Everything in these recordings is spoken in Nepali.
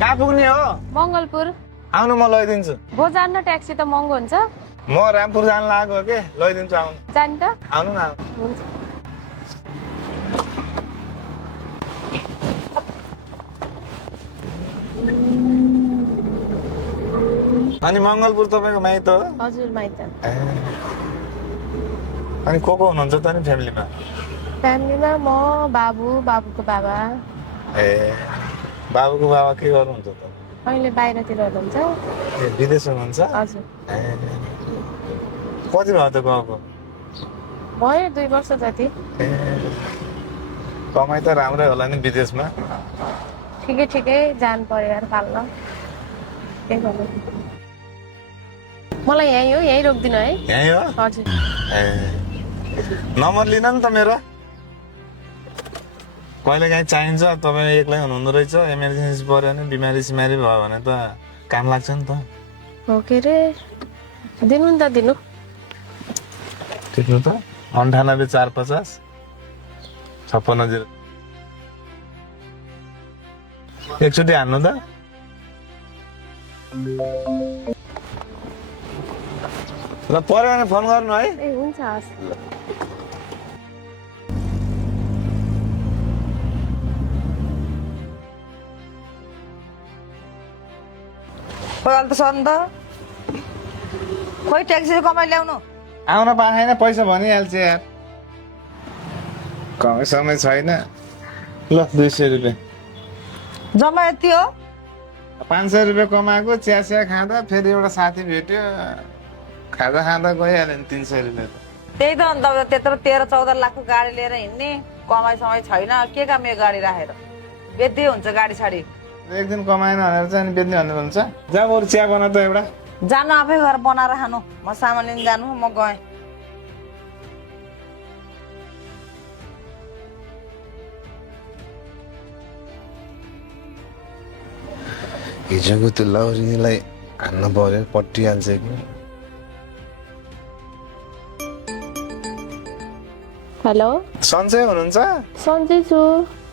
कहाँ पुग्ने हो? मङ्गलपुर। आउनु म लैदिन्छु। भो जान्न ट्याक्सी त महँगो हुन्छ। म रामपुर जान लागेको हो के लैदिन्छु आउनु। जाने त? आउनु न। हुन्छ। अनि मङ्गलपुर तपाईँको माइत हो? हजुर माइत। अनि को हुनुहुन्छ त नि फ्यामिलीमा? फ्यामिलीमा म, बाबु, बाबुको बाबा। ए बाबुको बाबा के गर्नुहुन्छ त? अहिले बाहिरतिर हुनुहुन्छ। ए विदेशमा हुनुहुन्छ? हजुर। ए कति भयो त गएको? भयो 2 वर्ष जति। ए कमाइ त राम्रै होला नि विदेशमा? ठिकै जानु परिवार पाल्न। के गर्नु? मलाई यहीँ हो, यहीँ रोकिदिनु है। यहीँ हो? हजुर। ए नम्बर लिन नि त मेरो। कहिले काहीँ चाहिन्छ, तपाईँ एक्लै हुनुहुँदो रहेछ, इमर्जेन्सी पर्यो भने बिमारी सिमारी भयो भने त काम लाग्छ नि त। हो के रे, दिनु नि त दिनु। टिप्नु त 98 450 56 0। एकचोटि हान्नु त। ल पर्यो भने फोन गर्नु है। ए हुन्छ हस्। पगाल त सन् त खोइ ट्याक्सी कमाइ ल्याउनु। आउन पाएन पैसा भनिहाल्छ यार। कमै समय छैन। ल 200 रुपियाँ। जम्मा यति हो? 500 रुपियाँ कमाएको, चिया खाँदा फेरि एउटा साथी भेट्यो, खाजा खाँदा गइहाल्यो नि 300 रुपियाँ त। त्यही त अन्त त्यत्रो 13-14 लाखको गाडी लिएर हिँड्ने कमाइ समय छैन। के काम यो गाडी राखेर बेच्दै हुन्छ गाडी साडी। एक दिन कमाएन भनेर चाहिँ अनि बेच्ने भन्ने हुन्छ। जा बरु चिया बना त एउटा। जानु आफै घर बनाएर खानु। म सामान लिन जानु, म गएँ। हिजोको त्यो लौरीलाई हान्न पर्यो, पट्टिहाल्छ कि। हेलो सन्चै हुनुहुन्छ? सन्चै छु।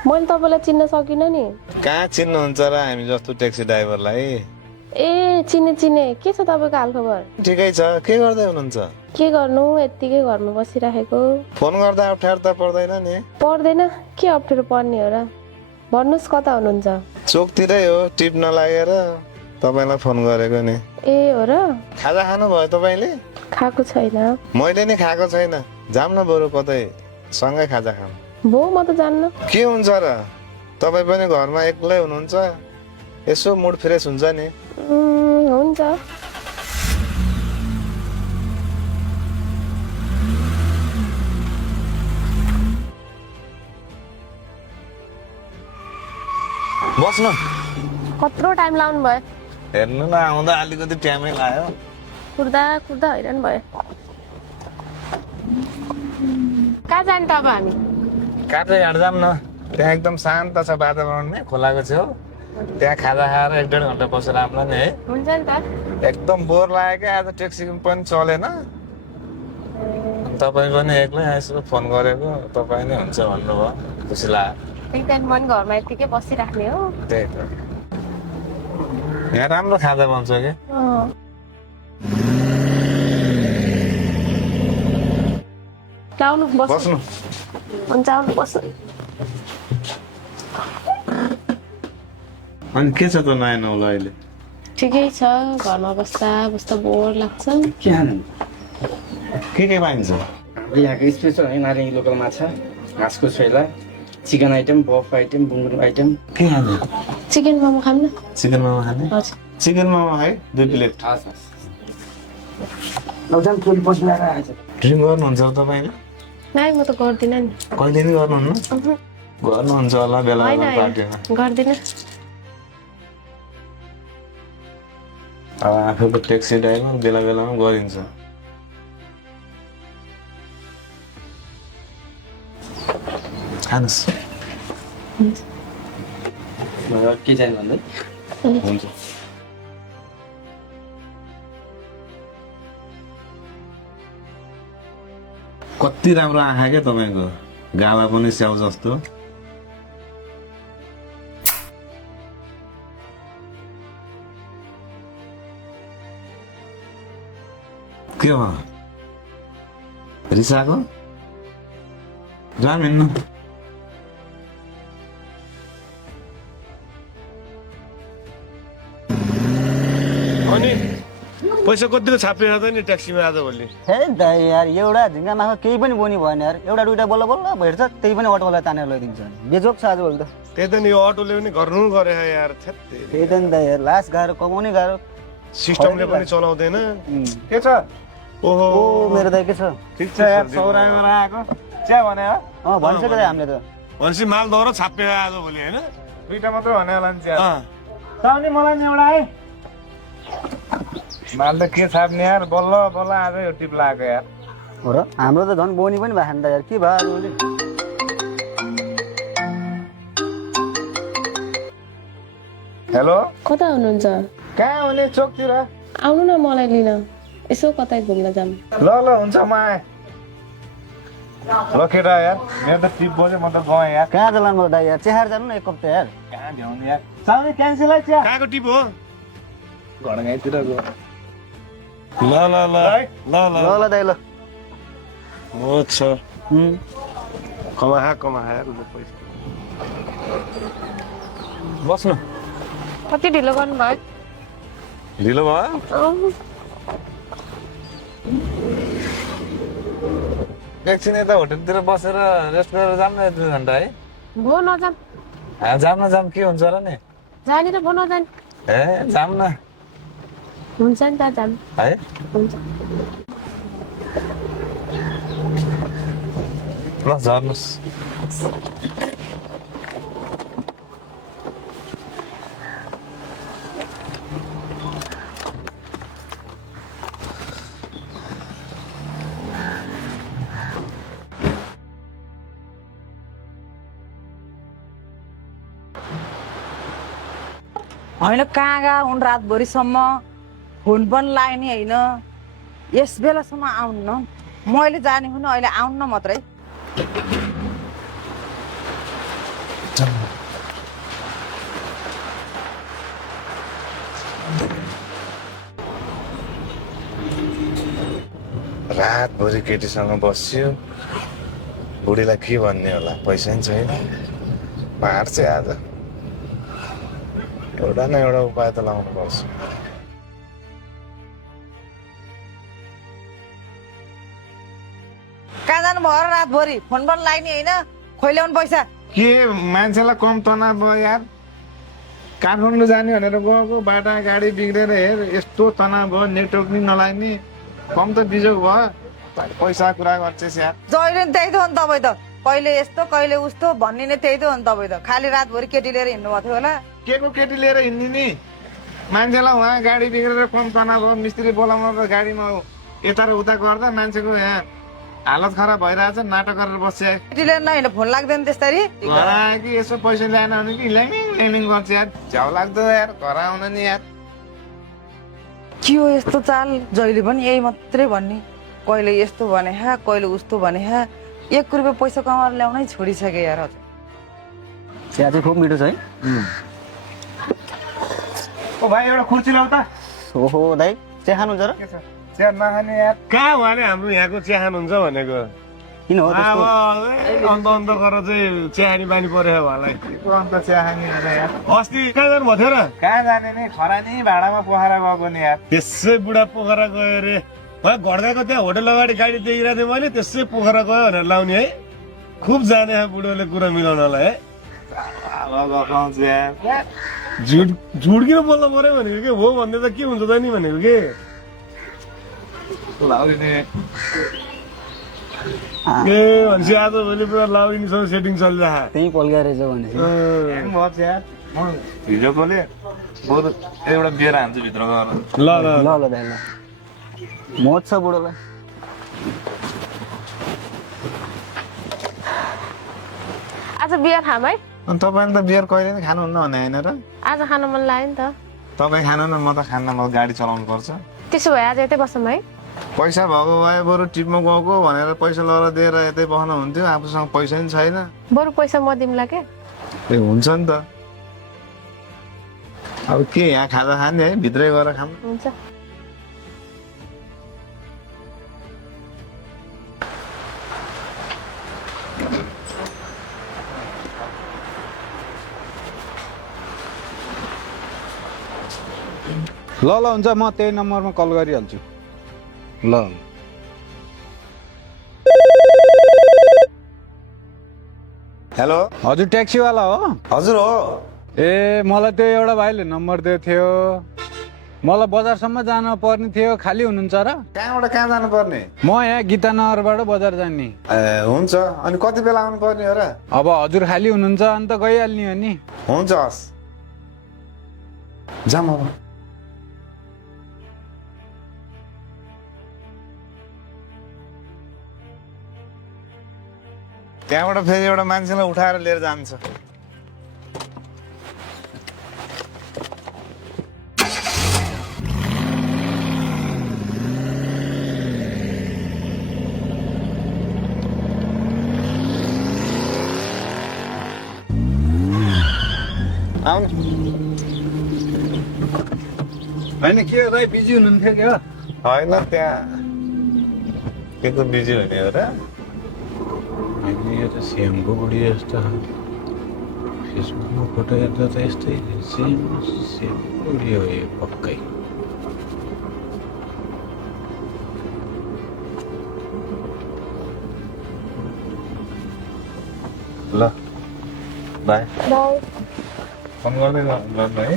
मैले तपाईँलाई चिन्न सकिनँ नि। कहाँ चिन्नुहुन्छ र हामी जस्तो ट्याक्सी ड्राइभरलाई? ए चिने के छ तपाईँको हालखबर? ठिकै छ। के गर्दै हुनुहुन्छ? के गर्नु, यत्तिकै घरमा बसिराखेको। फोन गर्दा अप्ठ्यारो त पर्दैन नि? पर्दैन, के अप्ठ्यारो पर्ने हो र। भन्नुहोस् कता हुनुहुन्छ? चोकतिरै हो, टिप नलागेर तपाईँलाई फोन गरेको नि। ए हो र? खाजा खानुभयो तपाईँले? खाएको छैन। मैले नि खाएको छैन। जाऊँ न बरु कतै सँगै खाजा खाऊँ। भो म त जान्न। के हुन्छ र, तपाईँ पनि घरमा एक्लै हुनुहुन्छ, यसो मुड फ्रेस हुन्छ नि। हुन्छ। बस्नु। कत्रो टाइम लाउनु भयो? हेर्नु न, आउँदा अलिकति टाइमै लाग्यो। कुर्दा हैरान भयो। कहाँ जाने त अब हामी? काठेघाट जाऊँ न। त्यहाँ एकदम शान्त छ वातावरण नि, खोलाको छेउ। त्यहाँ खाजा खाएर 1-1.5 घन्टा बसेर आउँला नि है। हुन्छ नि त। एकदम बोर लाग्यो क्या, आज ट्याक्सी पनि चलेन। तपाईँ पनि एक्लै यसो फोन गरेको, तपाईँ नै हुन्छ भन्नुभयो, खुसी लाग्यो। त्यही टाइम म घरमा यत्तिकै बसिराख्ने हो। त्यही त। यहाँ राम्रो खाजा बन्छ कि। आउनु बस्नु। हुन्छ आउनु बस्नु। अनि के छ त नयाँ नौलो अहिले? ठिकै छ, घरमा बस्दा बोर लाग्छ। के पाइन्छ? हाम्रो यहाँको स्पेसल है नारेङ्गी लोकल माछा, घाँसको छोइला, चिकन आइटम, बफ आइटम, बुङ्गुर आइटम। के खाने? चिकन मोमो खानु न। चिकन मोमो खाने? हजुर। चिकन मोमो है 2 प्लेट। लौजान टोली पछि ल्याएर आएछ। ड्रिङ्क गर्नुहुन्छ तपाईँले? नाइ म त गर्दिनँ नि। कहिले नि गर्नुहुन्न? गर्नुहुन्छ होला बेला होइन बेला पार्टीमा। गर्दिनँ। अब आफूको ट्याक्सी ड्राइभर बेला बेलामा गरिन्छ। खानुहोस्। के चाहियो भन्दै? हुन्छ। कति राम्रो आँखा क्या तपाईँको, गाला पनि स्याउ जस्तो। के भयो रिसाको जाम हिँड्नु अनि पैसा कतिको छापेर त नि ट्याक्सीमा आज भोलि हे दाइ यार एउटा झिङ्गा माखा केही पनि बोनी भएन यार एउटा दुइटा बल्ल बल्ल भेट्छ त्यही पनि अटोवाला तानेर लैदिन्छ बेजोक छ आजभोलि त त्यही त नि यो अटोले पनि गर्नु गरे यार छ्यात्ते त्यही त नि दाइ यार लास गाह्रो कमाउने गाह्रो सिस्टमले पनि चलाउँदैन के छ ओहो ओ मेरो दाइ के छ ठिक छ यार सौराइबाट आएको चिया भने हो भनिसक्यो दाइ हामीले त भनेपछि माल दौरा छापे आज भोलि होइन दुईटा मात्रै भने होला नि चिया अँ। साउने मलाई नि एउटा है माल त के छाप्ने यार बल्ल बल्ल आज यो टिप लगाएको यार हो र हाम्रो त झन् बोनी पनि भएन त यार के भयो अरूले हेलो कता हुनुहुन्छ कहाँ हुने चोकतिर आउनु न मलाई लिन यसो कतै घुम्न जाऊँ ल ल हुन्छ म आएँ ल केटा यार मेरो त टिप बज्यो म त गएँ यार कहाँ जानु म दाइ यार चेहार जानु न एक कप त यार कहाँ भ्याउने यार साउने क्यान्सल है चिया कहाँको टिप हो घडगाईतिर गयो ल ल ल ल ल ल ल दाइ ल हो छ कमा यार ल पैसा बस्नु कति ढिलो गर्नुभयो ढिलो भयो एकछिन यता होटलतिर बसेर रेस्ट गरेर जाऊँ न 2 घन्टा है भो नजाम जाऊँ के हुन्छ र नि जाने र भो नजाने ए जाऊँ न हुन्छ नि त जाम है हुन्छ ल झर्नुहोस् होइन कहाँ गएको हुन् रातभरिसम्म फोन पनि लाग्ने होइन यस बेलासम्म आउनु न मैले जाने हुन अहिले आउनु न मात्रै रातभरि केटीसँग बस्यो बुढीलाई के भन्ने होला पैसा नि छैन मार्छ आज एउटा न एउटा उपाय त लाउनु पर्छ कहाँ जानु भयो र रातभरि फोन पनि लाग्ने होइन खोइ ल्याउनु पैसा के मान्छेलाई कम तनाव भयो यार काठमाडौँ जाने भनेर गएको बाटा गाडी बिग्रेर हेर यस्तो तनाव भयो नेटवर्क नि नलाग्ने कम त बिजोग भयो पैसा कुरा गर्छस् यार जहिले नि त्यही त हो नि तपाईँ त कहिले यस्तो कहिले उस्तो भन्ने नै त्यही त हो नि तपाईँ त खालि रातभरि केटी लिएर हिँड्नु भएको थियो होला के को केटी लिएर हिँड्ने नि मान्छेलाई उहाँ गाडी बिग्रेर कम तनाव भयो मिस्त्री बोलाउन त गाडीमा यता र उता गर्दा मान्छेको यहाँ हालत खराब भइरहेछ नाटक गरेर बस्छ केटी लिएर नहिँड फोन लाग्दैन त्यसरी घर आयो कि यसो पैसा ल्याएन भने कि ल्यामिङ गर्छ यार झ्याउ लाग्दो यार घर आउन नि यार के हो यस्तो चाल जहिले पनि यही मात्रै भन्ने कहिले यस्तो भने हा कहिले उस्तो भने हा 1 रुपियाँ पैसा कमाएर ल्याउनै छोडिसके यार हजुर चिया चाहिँ खुब मिठो छ है ओ भाइ एउटा खुर्ची ल्याउ त ओहो दाइ चिया खानुहुन्छ र के छ चिया नखाने यार कहाँ उहाँले हाम्रो यहाँको चिया खानुहुन्छ भनेको किन हो त्यस्तो अन्त अन्त गरेर चाहिँ चियानी बानी पर्यो उहाँलाई को अन्त चिया खाने यार अस्ति कहाँ जानु भएको थियो र कहाँ जाने नि खरानी भाडामा पोखरा गएको नि यार त्यसै बुढा पोखरा गयो अरे घडगाएको त्यहाँ होटल अगाडि गाडी देखिरहेको थिएँ मैले त्यसै पोखरा गयो भनेर लाउने है खुब जाने बुढोले कुरा मिलाउनलाई है झुट झुट किन बोल्नु पर्यो भनेको के हो भन्दै त के हुन्छ त नि भनेको के ए भनेपछि आज भोलि पुरा लाउनीसँग सेटिङ चलिरहेको त्यही पल्का रहेछ भनेपछि हिजोकोले बरु एउटा बियर हान्छु भित्र गएर ल ल ल ल दाइ ल मोज छ बुढोलाई आज बियर खाम है अनि तपाईँले त बियर कहिले नि खानुहुन्न भने होइन र आज खान मन लाग्यो नि त तपाईँ खानु न म त खान्न म गाडी चलाउनु पर्छ त्यसो भए आज यतै बसौँ है पैसा भएको भए बरु टिपमा गएको भनेर पैसा लगेर दिएर यतै बस्नु हुन्थ्यो आफूसँग पैसा नि छैन बरु पैसा म दिउँला के ए हुन्छ नि त अब के यहाँ खाजा खाने है भित्रै गएर खानु हुन्छ ल ल हुन्छ, म त्यही नम्बरमा कल गरिहाल्छु। ल ल। हेलो हजुर ट्याक्सीवाला हो? हजुर हो। ए मलाई त्यो एउटा भाइले नम्बर दिएको थियो, मलाई बजारसम्म जान पर्ने थियो। खाली हुनुहुन्छ र? कहाँबाट कहाँ जानुपर्ने? म यहाँ गीतानगरबाट बजार जाने। ए हुन्छ, अनि कति बेला आउनु पर्ने हो र? अब हजुर खाली हुनुहुन्छ अन्त गइहाल्ने हो नि। हुन्छ, हस् जाम अब। त्यहाँबाट फेरि एउटा मान्छेलाई उठाएर लिएर जान्छ। आउनु। होइन के हो दाइ, बिजी हुनुहुन्थ्यो क्या? होइन, त्यहाँ के को बिजी हुने हो र? यो त सेमको बुढी जस्तो फेसबुकमा फोटो हेर्दा त यस्तै सेम बुढी हो यो पक्कै। ल बाई, बाई। फोन गर्दै गर्नु है।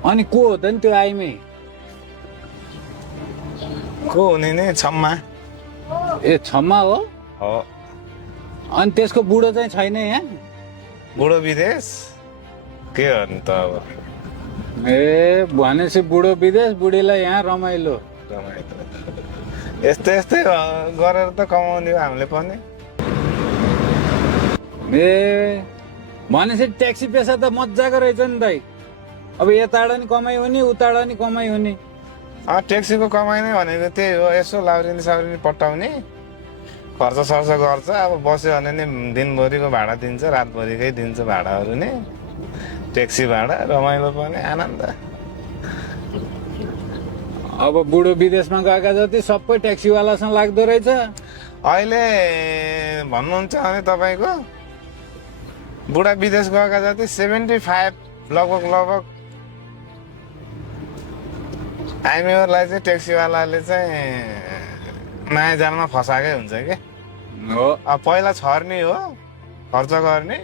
अनि को हो त नि त्यो आइमै? को हुने नि? छम्मा ए छम्मा हो? हो। अनि त्यसको बुढो चाहिँ छैन यहाँ? बुढो विदेश के गर्नु त अब। ए भनेपछि बुढो विदेश, बुढीलाई यहाँ रमाइलो। यस्तै यस्तै गरेर त कमाउने हो हामीले पनि। ए भनेपछि ट्याक्सी पेसा त मजाको रहेछ नि दाइ। अब यताबाट नि कमाइ हुने, उताबाट नि कमाइ हुने। ट्याक्सीको कमाइ नै भनेको त्यही हो, यसो लाउरिनी साउरिनी पटाउने, खर्च सर्च गर्छ। अब बस्यो भने नि दिनभरिको भाडा दिन्छ, रातभरिकै दिन्छ भाडाहरू नि, ट्याक्सी भाडा। रमाइलो पनि, आनन्द। अब बुढो विदेशमा गएका जति सबै ट्याक्सीवालासँग लाग्दो रहेछ। अहिले भन्नुहुन्छ भने तपाईँको बुढा विदेश गएका जति 75 लगभग हामीहरूलाई चाहिँ ट्याक्सीवालाले चाहिँ माया जालमा फसाएकै हुन्छ कि। हो अब पहिला छर्ने हो, खर्च गर्ने,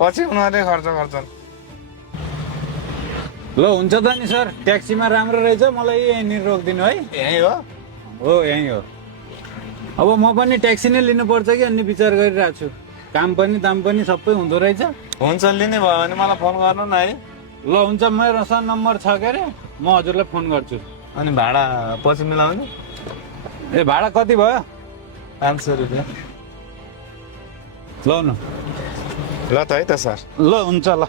पछि उनीहरूले खर्च गर्छन्। ल हुन्छ त नि सर, ट्याक्सीमा राम्रो रहेछ, मलाई यहीँनिर रोकिदिनु है। यही हो। हो यहीँ हो। अब म पनि ट्याक्सी नै लिनुपर्छ कि अन्य विचार गरिरहेको छु। काम पनि दाम पनि सबै हुँदो रहेछ। हुन्छ, लिने भयो भने मलाई फोन गर्नु न है। ल हुन्छ, मेरोसँग नम्बर छ के अरे, म हजुरलाई फोन गर्छु। अनि भाडा पछि मिलाउने? ए भाडा कति भयो? 500 रुपियाँ। ल न, ल त है त सर। ल हुन्छ ल।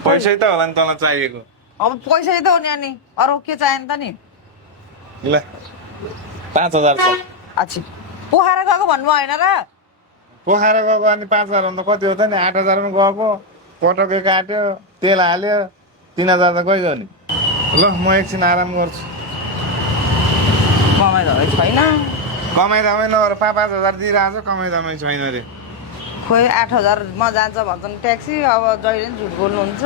पैसै त होला नि तँलाई चाहिएको। अब पैसै त हो नि, अनि अरू के चाहियो नि त नि? ल 5000 छ। अच्छा, पोखरा गएको भन्नु होइन र? पोखरा गएको अनि 5000 भन्दा कति हो त नि? 8000 मा गएको, पटके काट्यो, तेल हाल्यो, 3000 त गइगयो नि। ल म एकछिन आराम गर्छु। कमाइ त छैन। कमाइ दामै नगर, 5-5000 दिइरहेको छ, कमाइ दामै छैन रे। खोइ 8000 मा जान्छ भन्छन् ट्याक्सी। अब जहिले नि झुट बोल्नुहुन्छ।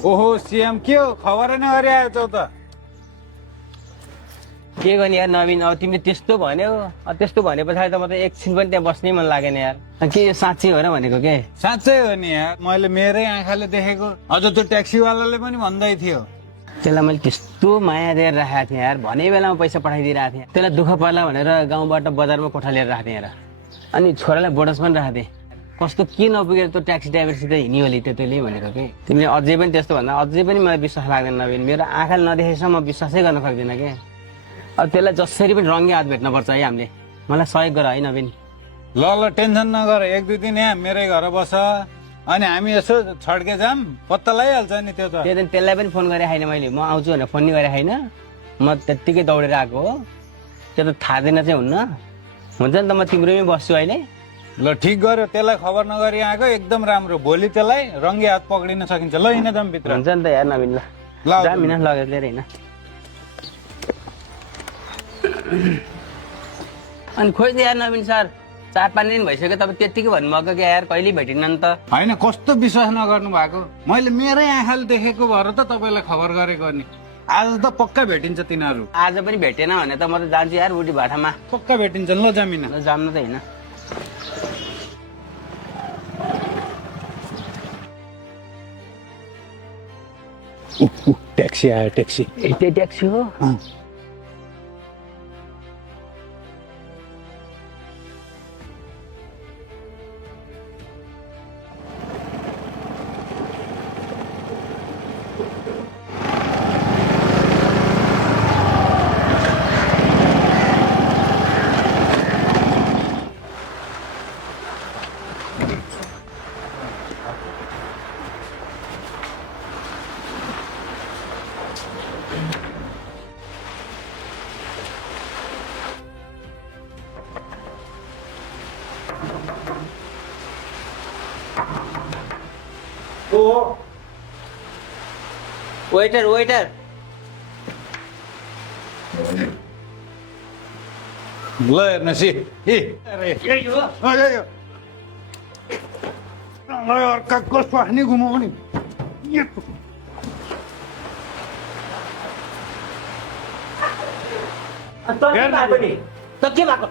ओहो सिएम, के हो खबर नै गरिआएछौ त? के गर्ने यार नवीन, अब तिमीले त्यस्तो भन्यौ, त्यस्तो भने पछाडि त म त एकछिन पनि त्यहाँ बस्नै मन लागेन यार। के यो साँच्चै हो र भनेको के? साँच्चै हो नि यार, मैले मेरै आँखाले देखेको। अझ त्यो ट्याक्सीवालाले पनि भन्दै थियो। त्यसलाई मैले त्यस्तो माया दिएर राखेको थिएँ यार, भने बेलामा पैसा पठाइदिइरहेको थिएँ। त्यसलाई दुःख पर्ला भनेर गाउँबाट बजारमा कोठा लिएर राखेको थिएँ यार। अनि छोरालाई बोनस पनि राखेको थिएँ। कस्तो के नपुगेर त्यो ट्याक्सी ड्राइभरसित हिँड्यो होला त्यसले भनेको कि। तिमीले अझै पनि त्यस्तो भन्दा अझै पनि मलाई विश्वास लाग्दैन नवीन। मेरो आँखाले नदेखेसम्म म विश्वासै गर्न सक्दिनँ कि। अब त्यसलाई जसरी पनि रङ्गे हात भेट्नुपर्छ है हामीले। मलाई सहयोग गर है नवीन। ल ल टेन्सन नगर, 1-2 दिन यहाँ मेरै घर बस, अनि हामी यसो छड्के जाम, पत्ता लगाइहाल्छ नि त्यो त। त्यो दिन त्यसलाई पनि फोन गरेँ होइन मैले, म आउँछु भनेर फोन नि गरेँ होइन। म त्यत्तिकै दौडेर आएको हो, त्यो त थाहा दिएर चाहिँ हुन्न। हुन्छ नि त, म तिम्रोमै बस्छु अहिले। ल ठिक गर्यो, त्यसलाई खबर नगरी आएको एकदम राम्रो। भोलि त्यसलाई रङ्गे हात पक्रिन सकिन्छ। ल हिँड जाऊँ भित्र। हुन्छ नि त यार नवीन, ल ल जाम हिँड लगेर लिएर हिँड। अनि खोइ त यार नवीन सर, 4-5 दिन भइसक्यो तपाईँ त्यत्तिकै भन्नुभएको क्या यार, कहिले भेटिन्न नि त। होइन, कस्तो विश्वास नगर्नु भएको। मैले मेरै आँखाले देखेको भएर त तपाईँलाई खबर गरेको नि। आज त पक्का भेटिन्छ तिनीहरू। आज पनि भेटेन भने त म त जान्छु यार बुढी भाटामा। पक्का भेटिन्छन्। ल जामिन। ल जाम्नु त होइन। ट्याक्सी आयो, ट्याक्सी। यतै ट्याक्सी हो? वेटर वेटर, ल हेर्नुहोस् अर्काको स्वास्नी घुमाउने। त के भएको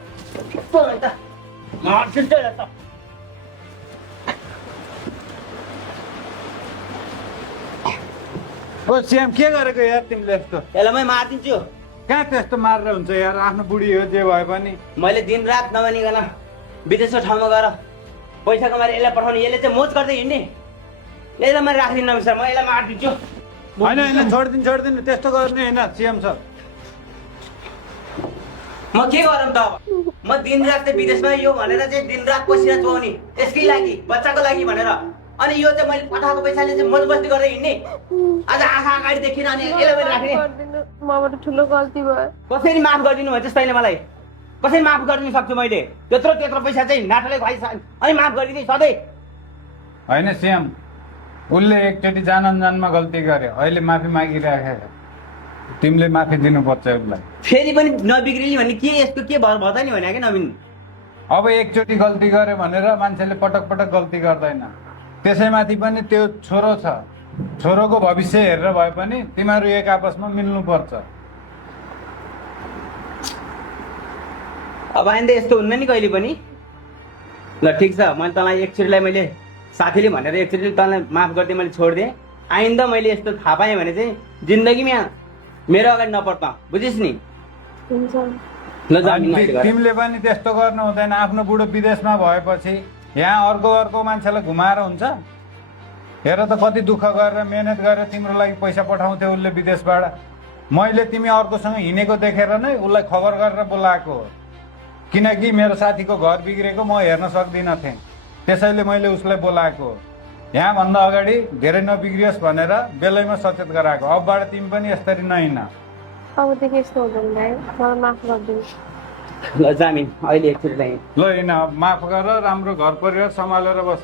ओ श्याम, के गरेको यार तिमीले यस्तो? यसलाई म मारिदिन्छु। कहाँ त्यस्तो मारेर हुन्छ यार, आफ्नो बुढी हो जे भए पनि। मैले दिन रात नभनिकन विदेशको ठाउँमा गएर पैसा कमाएर यसलाई पठाउने, यसले चाहिँ मोज गर्दै हिँड्ने। यसलाई मैले राख्दिनँ सर, म यसलाई मारिदिन्छु। होइन होइन, छोडिदिनु त्यस्तो गर्ने होइन सिएम सर। म के गरौँ त अब? म दिन रात चाहिँ विदेशमा यो भनेर चाहिँ दिन रात पसिना चुहाउने, यसकै लागि बच्चाको लागि भनेर। अनि यो चाहिँ मैले पठाएको पैसाले चाहिँ मोज मस्ती गर्दै हिँड्ने। आज आँखा अगाडि देखिन अनि यसलाई मैले राख्ने। मबाट ठुलो गल्ती भयो। कसरी माफ गरिदिनु भन्छ तैँले मलाई? कसरी माफ गरिदिनु सक्छु मैले? त्यत्रो पैसा चाहिँ नाटोले खुवाइ अनि माफ गरिदिने सधैँ। होइन सिएम, उसले एकचोटि जान अनजानमा गल्ती गर्यो, अहिले माफी मागिरहेको। तिमीले माफी दिनुपर्छ उसलाई। फेरि पनि नबिग्रिने भन्ने के यस्तो के भन्छ नि भने क्या नवीन? अब एकचोटि गल्ती गर्यो भनेर मान्छेले पटक पटक गल्ती गर्दैन। त्यसैमाथि पनि त्यो छोरो छ, छोरोको भविष्य हेरेर भए पनि तिमीहरू एक आपसमा मिल्नुपर्छ। अब आइन्दा यस्तो हुन्न नि कहिले पनि। ल ठिक छ, मैले तँलाई एकचोटिलाई मैले साथीले भनेर एकचोटि तँलाई माफ गरिदिएँ, मैले छोडिदिएँ। आइन्दा मैले यस्तो थाहा पाएँ भने चाहिँ जिन्दगीमा मेरो अगाडि नपर्ता, बुझिस् नि? ल तिमीले पनि त्यस्तो गर्नु हुँदैन। आफ्नो बुढो विदेशमा भएपछि यहाँ अर्को मान्छेलाई घुमाएर हुन्छ? हेर त कति दुःख गरेर मेहनत गरेर तिम्रो लागि पैसा पठाउँथ्यो उसले विदेशबाट। मैले तिमी अर्कोसँग हिँडेको देखेर नै उसलाई खबर गरेर बोलाएको हो, किनकि मेरो साथीको घर बिग्रेको म हेर्न सक्दिनँ थिएँ, त्यसैले मैले उसलाई बोलाएको हो। यहाँभन्दा अगाडि धेरै नबिग्रियोस् भनेर बेलैमा सचेत गराएको। अबबाट तिमी पनि यसरी नहिँड। अबदेखि यस्तो हुँदैन भाइ, मलाई माफ गरिदिनु। ल जामिन अहिले एकचोटि ल हिँड, माफ गर, राम्रो घर परिवार सम्हालेर बस।